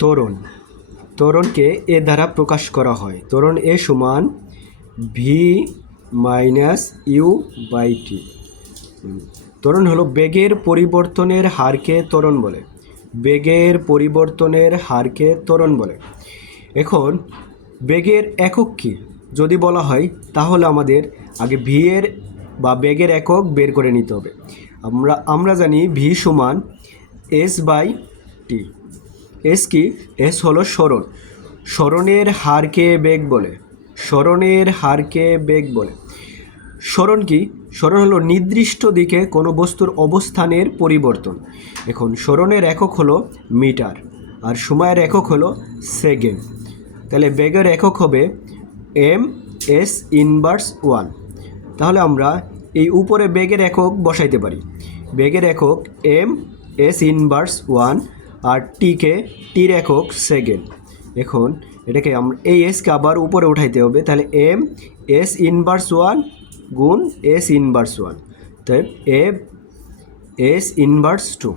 ত্বরণ, ত্বরণকে এ দ্বারা প্রকাশ করা হয়। ত্বরণ এ সমান V minus you by T. ত্বরণ হলো বেগের পরিবর্তনের হারকে ত্বরণ বলে। বেগের পরিবর্তনের হারকে ত্বরণ বলে। এখন বেগের একক কী যদি বলা হয়, তাহলে আমাদের আগে ভি এর বা বেগের একক বের করে নিতে হবে। আমরা জানি ভি সমান এস বাই টি। এস কি? এস হলো সরণ। সরণের হারকে বেগ বলে। সরণের হারকে বেগ বলে। সরণ কি? সরণ হলো নির্দিষ্ট দিকে কোনো বস্তুর অবস্থানের পরিবর্তন। এখন সরণের একক হলো মিটার আর সময়ের একক হলো সেকেন্ড। তাহলে বেগের একক হবে এম এস ইনভার্স 1। তাহলে আমরা এই উপরে বেগের একক বসাইতে পারি। বেগের একক এম এস ইনভার্স 1 আর টির একক সেকেন্ড। এখন এটাকে আমরা এই এসকে আবার উপরে উঠাইতে হবে। তাহলে এম এস ইনভার্স 1 গুণ এস ইনভার্স 1, তাই এস ইনভার্স 2।